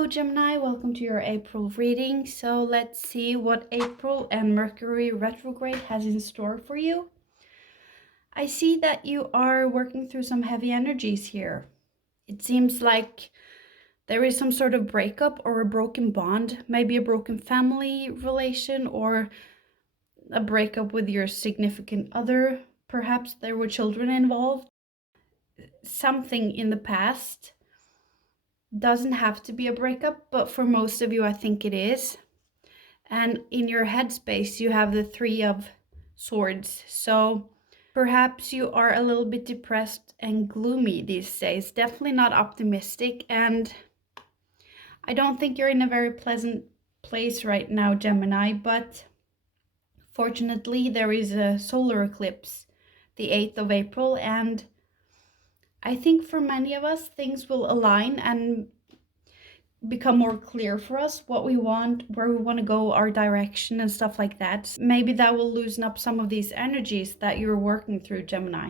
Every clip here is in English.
Hello Gemini, welcome to your April reading. So let's see what April and Mercury retrograde has in store for you. I see that you are working through some heavy energies here. It seems like there is some sort of breakup or a broken bond, maybe a broken family relation or a breakup with your significant other. Perhaps there were children involved. Something in the past. Doesn't have to be a breakup, but for most of you, I think it is. And in your headspace, you have the Three of Swords. So perhaps you are a little bit depressed and gloomy these days. Definitely not optimistic. And I don't think you're in a very pleasant place right now, Gemini. But fortunately, there is a solar eclipse the 8th of April. And I think for many of us, things will align and become more clear for us what we want, where we want to go, our direction and stuff like that. Maybe that will loosen up some of these energies that you're working through, Gemini.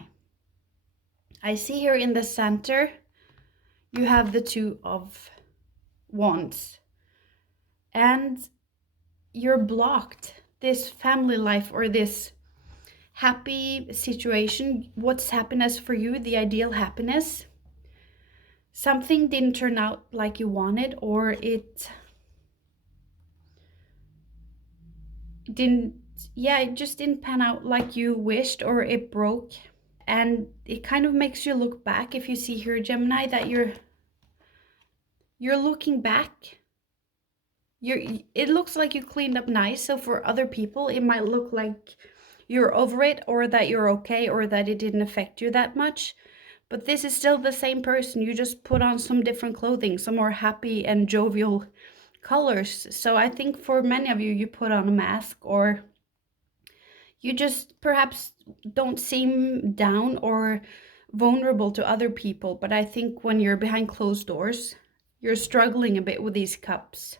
I see here in the center you have the Two of Wands and you're blocked. This family life or this happy situation, what's happiness for you, the ideal happiness, something didn't turn out like you wanted, or it just didn't pan out like you wished, or it broke. And it kind of makes you look back. If you see here, Gemini, that you're looking back, it looks like you cleaned up nice. So for other people it might look like you're over it, or that you're okay, or that it didn't affect you that much. But this is still the same person. You just put on some different clothing, some more happy and jovial colors. So I think for many of you, you put on a mask, or you just perhaps don't seem down or vulnerable to other people. But I think when you're behind closed doors, you're struggling a bit with these cups.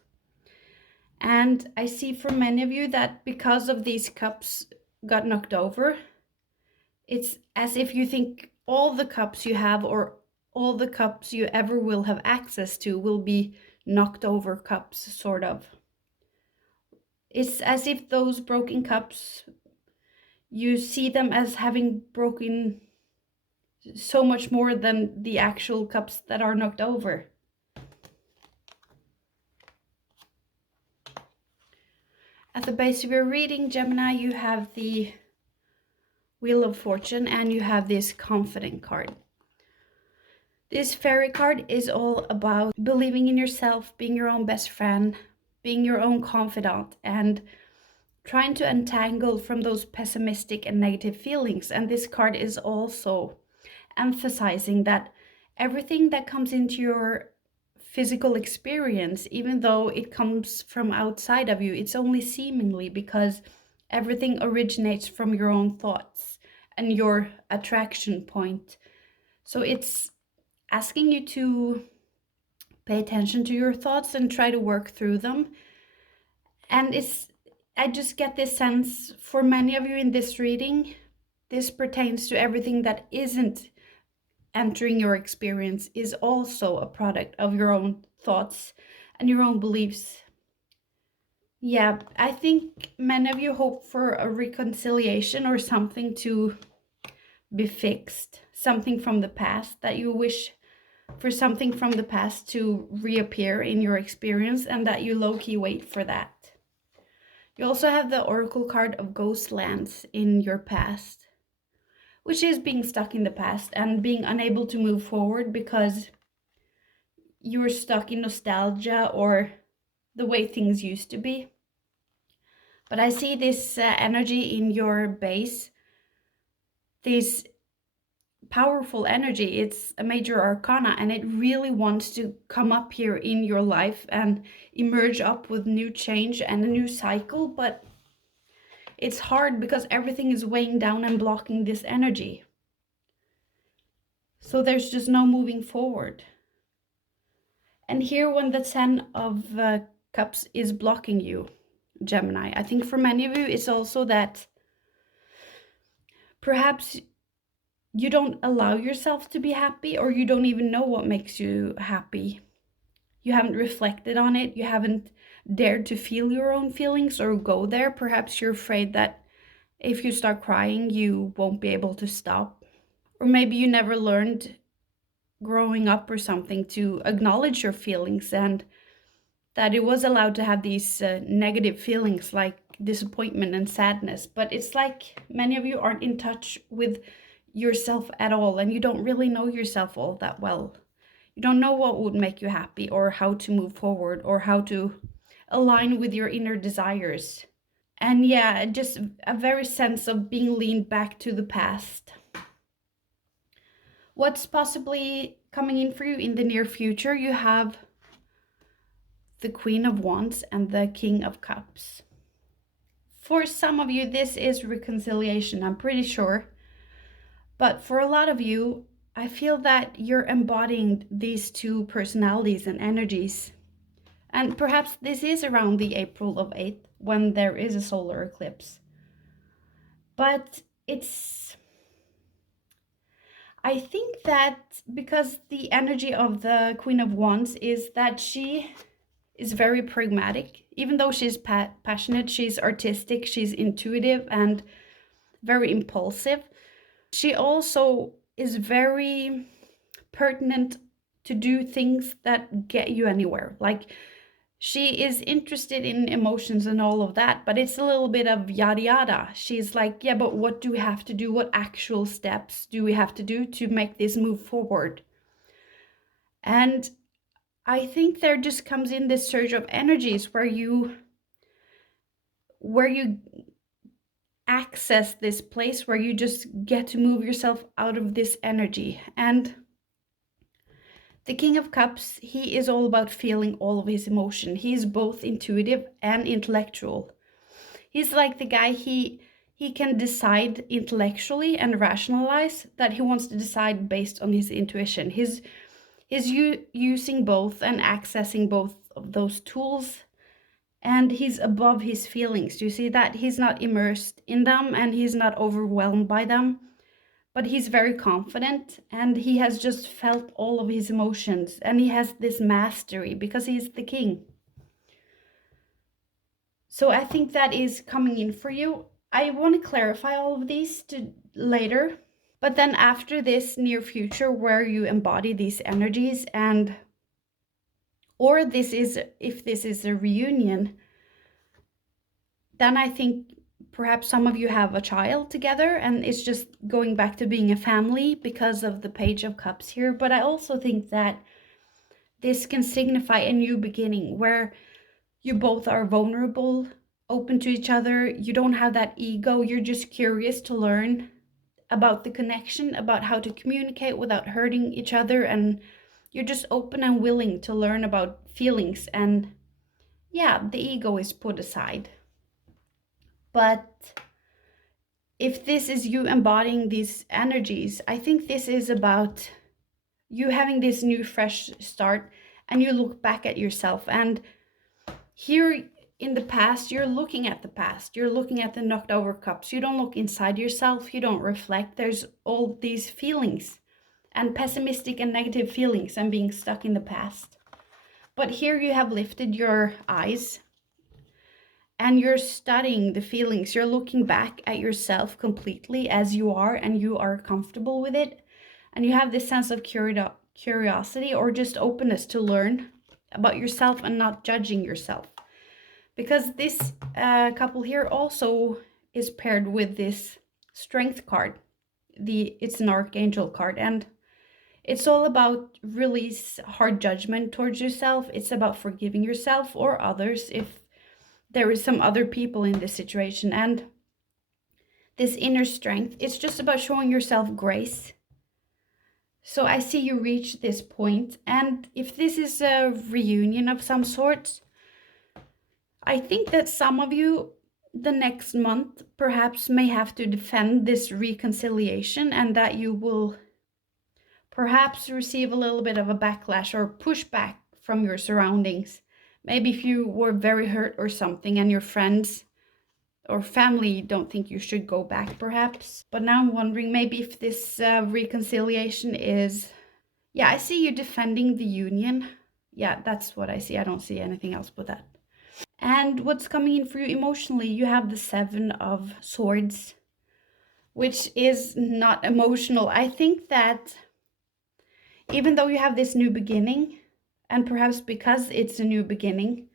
And I see for many of you that because of these cups got knocked over, it's as if you think all the cups you have, or all the cups you ever will have access to, will be knocked over cups, sort of. It's as if those broken cups, you see them as having broken so much more than the actual cups that are knocked over. At the base of your reading, Gemini, you have the Wheel of Fortune and you have this Confident card. This fairy card is all about believing in yourself, being your own best friend, being your own confidant, and trying to untangle from those pessimistic and negative feelings. And this card is also emphasizing that everything that comes into your physical experience, even though it comes from outside of you, it's only seemingly, because everything originates from your own thoughts and your attraction point. So it's asking you to pay attention to your thoughts and try to work through them. And I just get this sense for many of you in this reading, this pertains to everything that isn't entering your experience, is also a product of your own thoughts and your own beliefs. Yeah, I think many of you hope for a reconciliation or something to be fixed, something from the past, that you wish for something from the past to reappear in your experience, and that you low-key wait for that. You also have the Oracle card of Ghost Lands in your past, which is being stuck in the past and being unable to move forward because you're stuck in nostalgia or the way things used to be. But I see this energy in your base, this powerful energy. It's a major arcana, and it really wants to come up here in your life and emerge up with new change and a new cycle. But it's hard because everything is weighing down and blocking this energy. So there's just no moving forward. And here, when the Ten of Cups is blocking you, Gemini, I think for many of you, it's also that perhaps you don't allow yourself to be happy, or you don't even know what makes you happy. You haven't reflected on it. You haven't dared to feel your own feelings or go there. Perhaps you're afraid that if you start crying, you won't be able to stop. Or maybe you never learned growing up or something to acknowledge your feelings, and that it was allowed to have these negative feelings like disappointment and sadness. But it's like many of you aren't in touch with yourself at all, and you don't really know yourself all that well. You don't know what would make you happy, or how to move forward, or how to align with your inner desires. And yeah, just a very sense of being leaned back to the past. What's possibly coming in for you in the near future? You have the Queen of Wands and the King of Cups. For some of you, this is reconciliation, I'm pretty sure. But for a lot of you, I feel that you're embodying these two personalities and energies. And perhaps this is around the April of 8th when there is a solar eclipse. But I think that because the energy of the Queen of Wands is that she is very pragmatic. Even though she's passionate, she's artistic, she's intuitive and very impulsive. She also is very pertinent to do things that get you anywhere. Like, she is interested in emotions and all of that, but it's a little bit of yada yada. She's like, yeah, but what do we have to do? What actual steps do we have to do to make this move forward? And I think there just comes in this surge of energies where you access this place where you just get to move yourself out of this energy. And the King of Cups, he is all about feeling all of his emotion. He's both intuitive and intellectual. He's like the guy, he can decide intellectually and rationalize that he wants to decide based on his intuition. He's using both and accessing both of those tools, and he's above his feelings. Do you see that? He's not immersed in them and he's not overwhelmed by them, but he's very confident and he has just felt all of his emotions, and he has this mastery because he's the king. So I think that is coming in for you. I want to clarify all of these to later. But then after this near future where you embody these energies, and or if this is a reunion, then I think perhaps some of you have a child together and it's just going back to being a family because of the Page of Cups here. But I also think that this can signify a new beginning where you both are vulnerable, open to each other. You don't have that ego. You're just curious to learn about the connection, about how to communicate without hurting each other, and you're just open and willing to learn about feelings, and yeah, the ego is put aside. But if this is you embodying these energies, I think this is about you having this new fresh start, and you look back at yourself, and here in the past, you're looking at the past. You're looking at the knocked over cups. You don't look inside yourself. You don't reflect. There's all these feelings and pessimistic and negative feelings and being stuck in the past. But here you have lifted your eyes and you're studying the feelings. You're looking back at yourself completely as you are, and you are comfortable with it. And you have this sense of curiosity or just openness to learn about yourself and not judging yourself. Because this couple here also is paired with this Strength card. It's an Archangel card, and it's all about release hard judgment towards yourself. It's about forgiving yourself or others if there is some other people in this situation. And this inner strength, it's just about showing yourself grace. So I see you reach this point, and if this is a reunion of some sort, I think that some of you the next month perhaps may have to defend this reconciliation, and that you will perhaps receive a little bit of a backlash or pushback from your surroundings. Maybe if you were very hurt or something and your friends or family don't think you should go back perhaps. But now I'm wondering maybe if this reconciliation is, yeah, I see you defending the union. Yeah, that's what I see. I don't see anything else but that. And what's coming in for you emotionally, you have the 7 of Swords, which is not emotional. I think that even though you have this new beginning, and perhaps because it's a new beginning,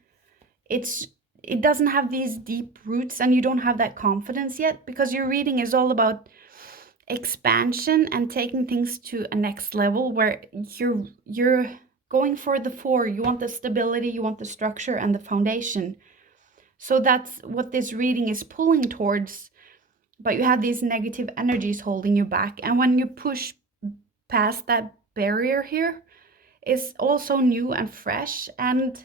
it doesn't have these deep roots, and you don't have that confidence yet, because your reading is all about expansion and taking things to a next level where you're going for the 4. You want the stability, you want the structure and the foundation. So that's what this reading is pulling towards, but you have these negative energies holding you back. And when you push past that barrier here, it's also new and fresh, and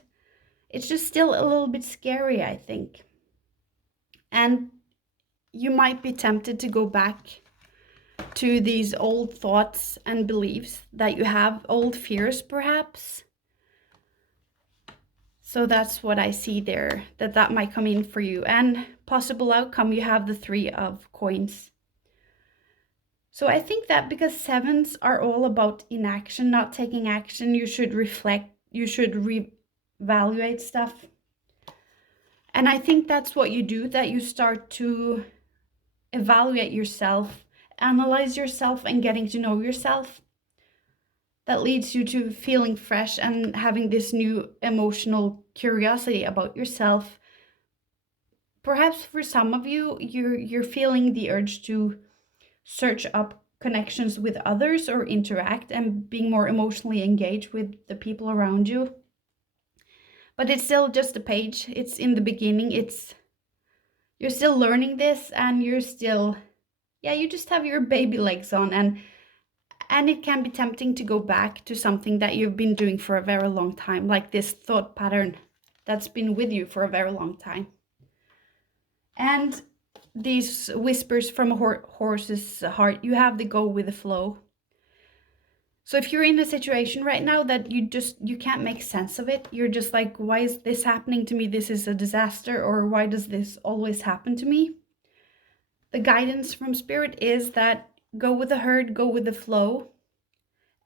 it's just still a little bit scary, I think. And you might be tempted to go back to these old thoughts and beliefs that you have, old fears perhaps. So that's what I see there, that might come in for you. And possible outcome, you have the 3 of Coins. So I think that because 7s are all about inaction, not taking action, you should reflect, you should reevaluate stuff. And I think that's what you do, that you start to evaluate yourself, analyze yourself, and getting to know yourself. That leads you to feeling fresh and having this new emotional curiosity about yourself. Perhaps for some of you, you're feeling the urge to search up connections with others or interact and being more emotionally engaged with the people around you. But it's still just a page. It's in the beginning. You're still learning this, and you're still, yeah, you just have your baby legs on, and it can be tempting to go back to something that you've been doing for a very long time, like this thought pattern that's been with you for a very long time. And these whispers from a horse's heart, you have the go with the flow. So if you're in a situation right now that you can't make sense of it, you're just like, why is this happening to me? This is a disaster. Or why does this always happen to me? The guidance from Spirit is that go with the herd, go with the flow,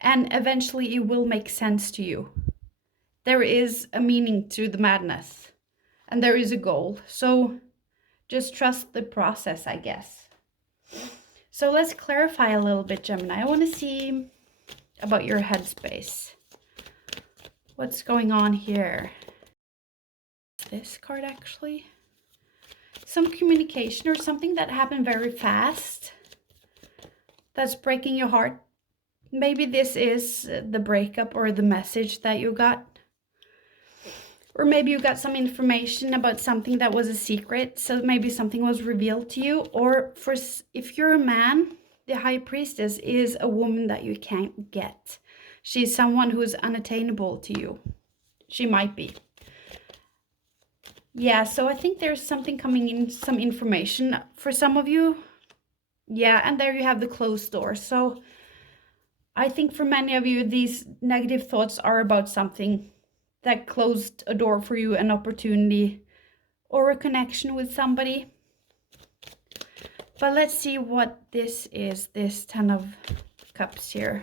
and eventually it will make sense to you. There is a meaning to the madness, and there is a goal. So just trust the process, I guess. So let's clarify a little bit, Gemini. I want to see about your headspace. What's going on here? This card, actually. Some communication or something that happened very fast that's breaking your heart. Maybe this is the breakup or the message that you got. Or maybe you got some information about something that was a secret. So maybe something was revealed to you. Or if you're a man, the High Priestess is a woman that you can't get. She's someone who is unattainable to you. She might be. Yeah, so I think there's something coming in, some information for some of you. Yeah, and there you have the closed door. So I think for many of you, these negative thoughts are about something that closed a door for you, an opportunity or a connection with somebody. But let's see what this is, this 10 of Cups here.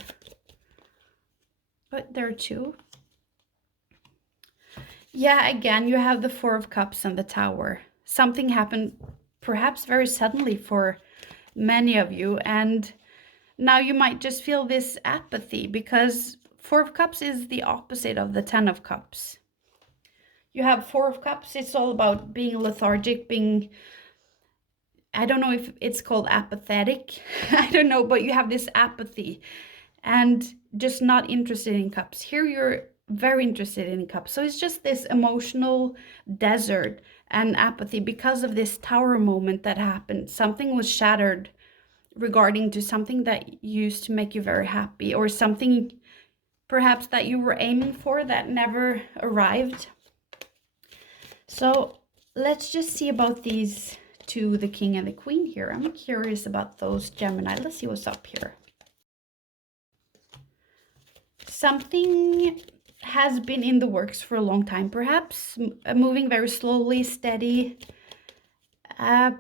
But there are 2. Yeah, again, you have the 4 of Cups and the Tower. Something happened perhaps very suddenly for many of you, and now you might just feel this apathy because 4 of Cups is the opposite of the 10 of Cups. You have 4 of Cups, it's all about being lethargic, being, I don't know if it's called apathetic, I don't know, but you have this apathy and just not interested in Cups. Here you're very interested in Cups. So it's just this emotional desert and apathy because of this Tower moment that happened. Something was shattered regarding to something that used to make you very happy, or something perhaps that you were aiming for that never arrived. So let's just see about these 2, the King and the Queen here. I'm curious about those, Gemini. Let's see what's up here. Something has been in the works for a long time, perhaps moving very slowly, steady,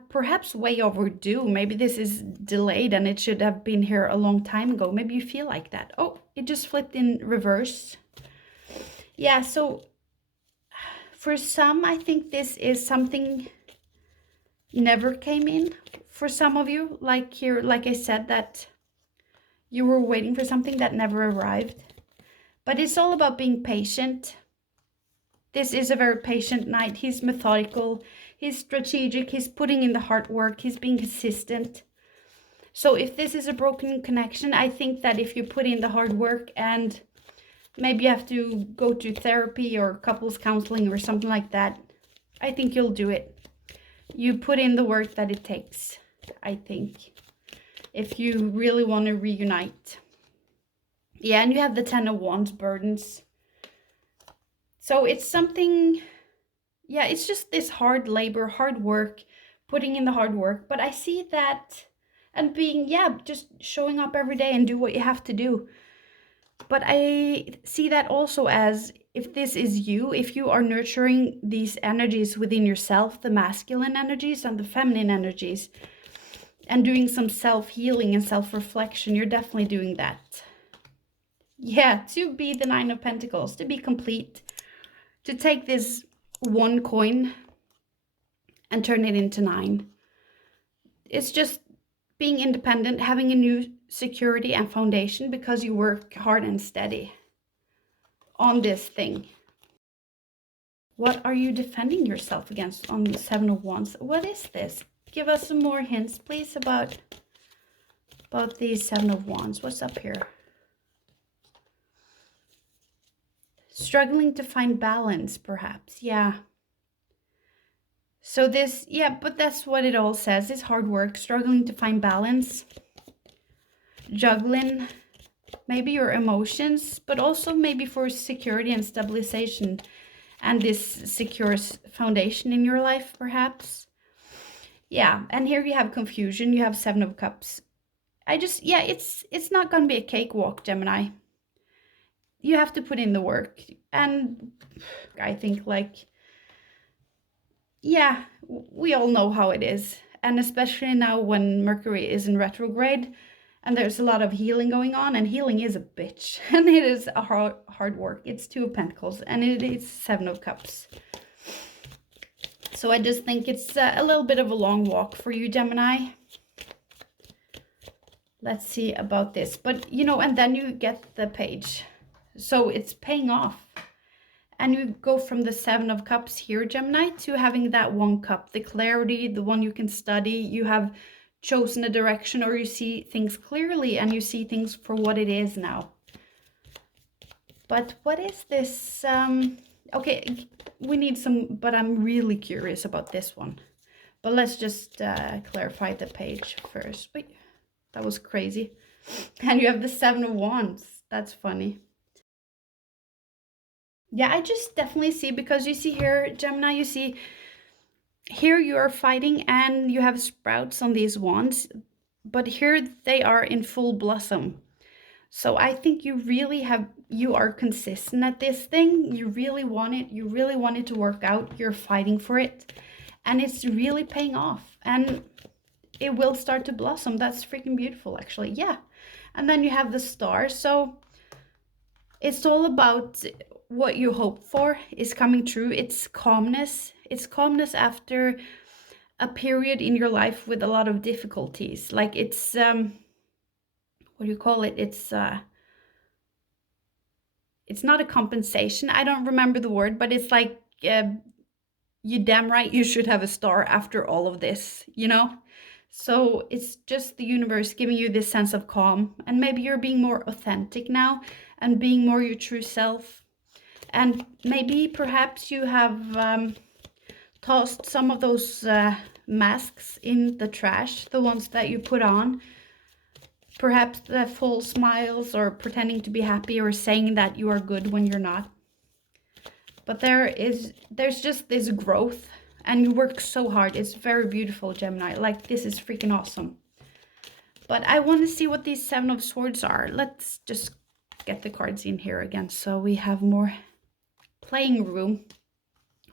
perhaps way overdue. Maybe this is delayed and it should have been here a long time ago. Maybe you feel like that. Oh, it just flipped in reverse. Yeah, so for some, I think this is something never came in for some of you. Like here, like I said, that you were waiting for something that never arrived. But it's all about being patient. This is a very patient knight. He's methodical, he's strategic, he's putting in the hard work, he's being consistent. So if this is a broken connection, I think that if you put in the hard work and maybe you have to go to therapy or couples counseling or something like that, I think you'll do it. You put in the work that it takes, I think, if you really want to reunite. Yeah, and you have the 10 of Wands, burdens. So it's something, yeah, it's just this hard labor, hard work, putting in the hard work. But I see that, and being, yeah, just showing up every day and do what you have to do. But I see that also as, if this is you, if you are nurturing these energies within yourself, the masculine energies and the feminine energies, and doing some self-healing and self-reflection, you're definitely doing that. Yeah, to be the 9 of Pentacles, to be complete, to take this one coin and turn it into 9. It's just being independent, having a new security and foundation because you work hard and steady on this thing. What are you defending yourself against on the 7 of Wands? What is this? Give us some more hints, please, about the 7 of Wands. What's up here? Struggling to find balance, perhaps. Yeah. So this, yeah, but that's what it all says, is hard work, struggling to find balance, juggling maybe your emotions, but also maybe for security and stabilization and this secure foundation in your life, perhaps. Yeah, and here you have confusion, you have 7 of Cups. Yeah, it's not gonna be a cakewalk, Gemini. You have to put in the work, and I think, like, yeah, we all know how it is, and especially now when Mercury is in retrograde and there's a lot of healing going on, and healing is a bitch, and it is a hard work. It's 2 of Pentacles and it is 7 of Cups. So I just think it's a little bit of a long walk for you, Gemini. Let's see about this. But, you know, and then you get the Page. So it's paying off. And you go from the 7 of Cups here, Gemini, to having that 1 cup, the clarity, the one you can study. You have chosen a direction, or you see things clearly and you see things for what it is now. But what is this? Okay, we need some, but I'm really curious about this one. But let's just clarify the Page first. Wait, that was crazy. And you have the 7 of Wands. That's funny. Yeah, I just definitely see, because you see here, Gemini, you see here you are fighting and you have sprouts on these wands, but here they are in full blossom. So I think you are consistent at this thing. You really want it to work out. You're fighting for it, and it's really paying off, and it will start to blossom. That's freaking beautiful, actually. Yeah. And then you have the Star. So it's all about what you hope for is coming true. It's calmness. It's calmness after a period in your life with a lot of difficulties. Like, it's what do you call it? It's not a compensation. I don't remember the word, but it's like, you damn right you should have a star after all of this, you know? So it's just the universe giving you this sense of calm, and maybe you're being more authentic now and being more your true self. And maybe perhaps you have tossed some of those masks in the trash, the ones that you put on. Perhaps the false smiles, or pretending to be happy, or saying that you are good when you're not. But there's just this growth, and you work so hard. It's very beautiful, Gemini. Like, this is freaking awesome. But I want to see what these 7 of Swords are. Let's just get the cards in here again, so we have more playing room.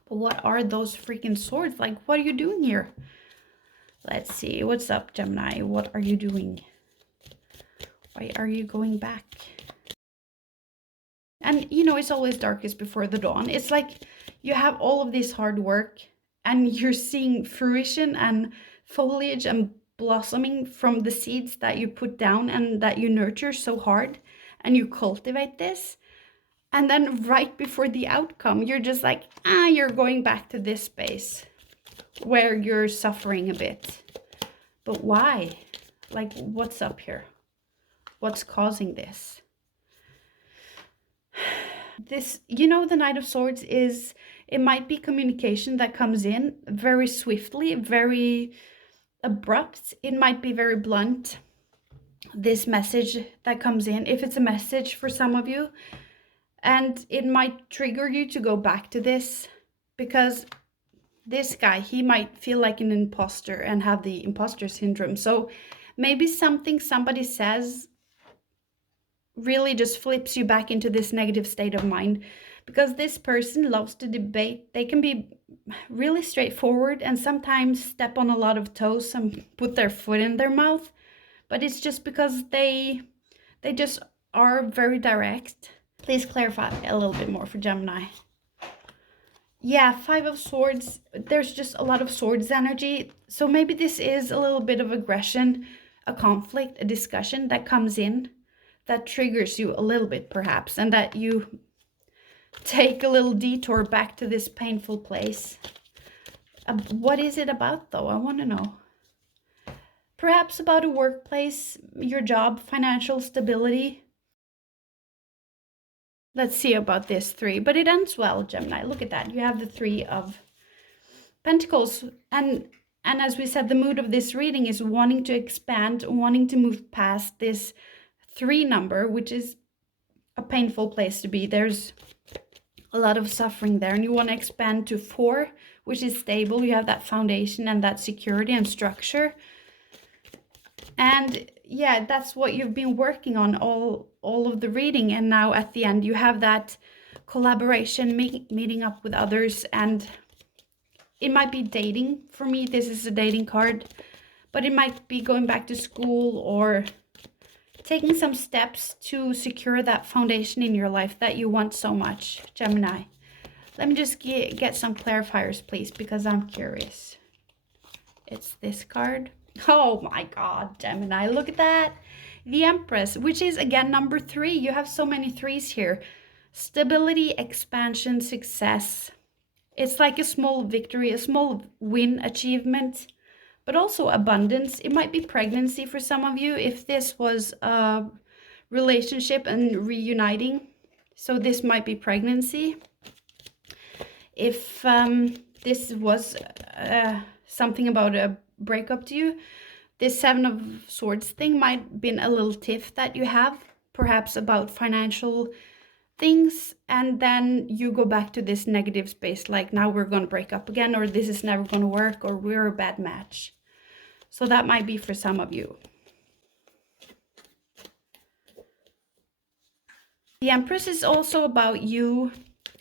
But what are those freaking swords? Like, what are you doing here? Let's see. What's up, Gemini? What are you doing? Why are you going back? And you know, it's always darkest before the dawn. It's like you have all of this hard work and you're seeing fruition and foliage and blossoming from the seeds that you put down and that you nurture so hard, and you cultivate this. And then right before the outcome, you're just like, you're going back to this space where you're suffering a bit. But why? Like, what's up here? What's causing this? This, you know, the Knight of Swords is, it might be communication that comes in very swiftly, very abrupt. It might be very blunt. This message that comes in, if it's a message for some of you, and it might trigger you to go back to this, because this guy, he might feel like an imposter and have the imposter syndrome. So maybe something somebody says really just flips you back into this negative state of mind, because this person loves to debate. They can be really straightforward and sometimes step on a lot of toes and put their foot in their mouth, but it's just because they just are very direct. Please clarify a little bit more for Gemini. Yeah, Five of Swords, there's just a lot of swords energy. So maybe this is a little bit of aggression, a conflict, a discussion that comes in that triggers you a little bit perhaps, and that you take a little detour back to this painful place. What is it about though? I want to know. Perhaps about a workplace, your job, financial stability. Let's see about this 3, but it ends well, Gemini. Look at that. You have the 3 of Pentacles, and as we said, the mood of this reading is wanting to expand, wanting to move past this 3 number, which is a painful place to be. There's a lot of suffering there, and you want to expand to 4, which is stable. You have that foundation and that security and structure. And yeah, that's what you've been working on all of the reading. And now at the end, you have that collaboration, meeting up with others. And it might be dating. For me, this is a dating card, but it might be going back to school or taking some steps to secure that foundation in your life that you want so much, Gemini. Let me just get some clarifiers, please, because I'm curious. It's this card. Oh my God, Gemini, look at that. The Empress, which is again number 3. You have so many 3s here. Stability, expansion, success. It's like a small victory, a small win, achievement, but also abundance. It might be pregnancy for some of you if this was a relationship and reuniting. So this might be pregnancy. If this was something about a breakup to you, this 7 of Swords thing might have been a little tiff that you have, perhaps about financial things, and then you go back to this negative space, like now we're going to break up again, or this is never going to work, or we're a bad match. So that might be for some of you. The Empress is also about you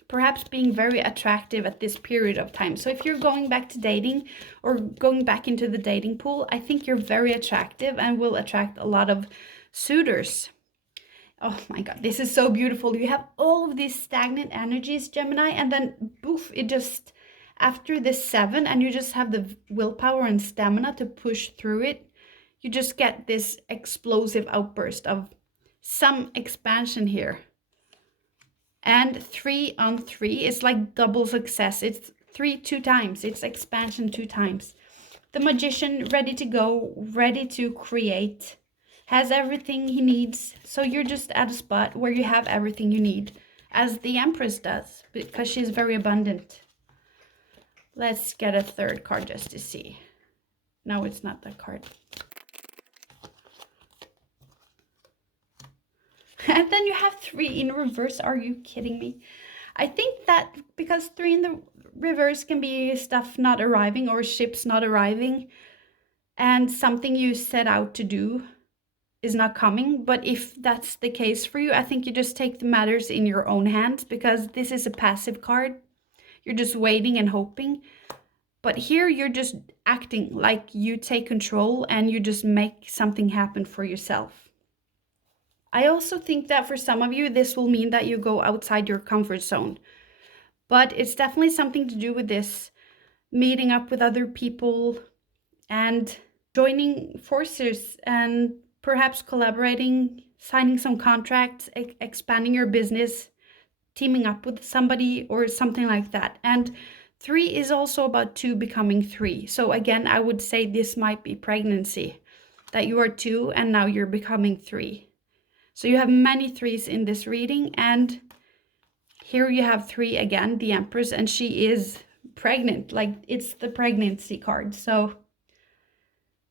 perhaps being very attractive at this period of time. So if you're going back to dating or going back into the dating pool, I think you're very attractive and will attract a lot of suitors. Oh my God, this is so beautiful. You have all of these stagnant energies, Gemini, and then poof, it just, after this 7, and you just have the willpower and stamina to push through it, you just get this explosive outburst of some expansion here. And 3 on 3 is like double success. It's 3 2 times. It's expansion 2 times. The Magician, ready to go, ready to create, has everything he needs. So you're just at a spot where you have everything you need, as the Empress does, because she's very abundant. Let's get a 3rd card just to see. No, it's not that card. And then you have 3 in reverse. Are you kidding me? I think that because 3 in the reverse can be stuff not arriving or ships not arriving, and something you set out to do is not coming. But if that's the case for you, I think you just take the matters in your own hands, because this is a passive card. You're just waiting and hoping. But here you're just acting like you take control and you just make something happen for yourself. I also think that for some of you, this will mean that you go outside your comfort zone. But it's definitely something to do with this meeting up with other people and joining forces and perhaps collaborating, signing some contracts, expanding your business, teaming up with somebody or something like that. And 3 is also about 2 becoming 3. So again, I would say this might be pregnancy, that you are 2 and now you're becoming 3. So you have many 3s in this reading, and here you have 3 again, the Empress, and she is pregnant, like it's the pregnancy card. So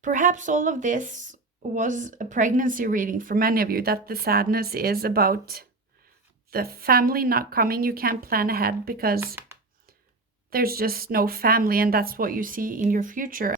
perhaps all of this was a pregnancy reading for many of you, that the sadness is about the family not coming. You can't plan ahead because there's just no family, and that's what you see in your future.